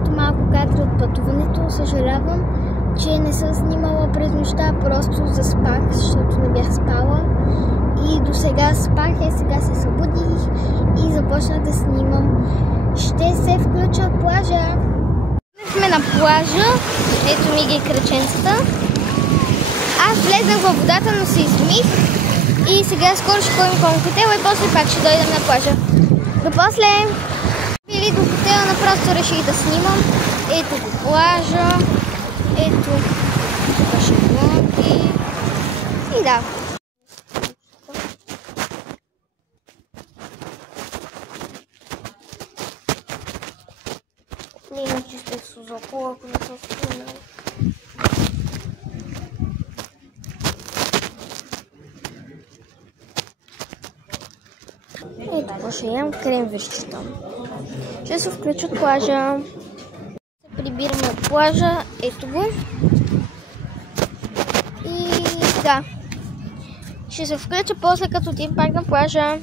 ето малко кадри от пътуването. Съжалявам, че не съм снимала през нощта, просто заспах, защото не бях спала. И до сега спах, сега се събудих и започнах да снимам. Ще се включа от плажа. Сме на плажа, ето ми ги кръченцата. Аз влезнах във водата, но се измих. И сега скоро ще ходим към хотела и после пак ще дойдем на плажа. До после! Били до хотела, просто реших да снимам. Ето до плажа. Ето. Тук шезлонги. И да. Не има чистих сузоко, ако не съм спомняла. Ето какво ще ям, кремвирчета. Ще се включа от плажа. Се прибираме от плажа, ето го. И да. Ще се включа после като отидем пак на плажа.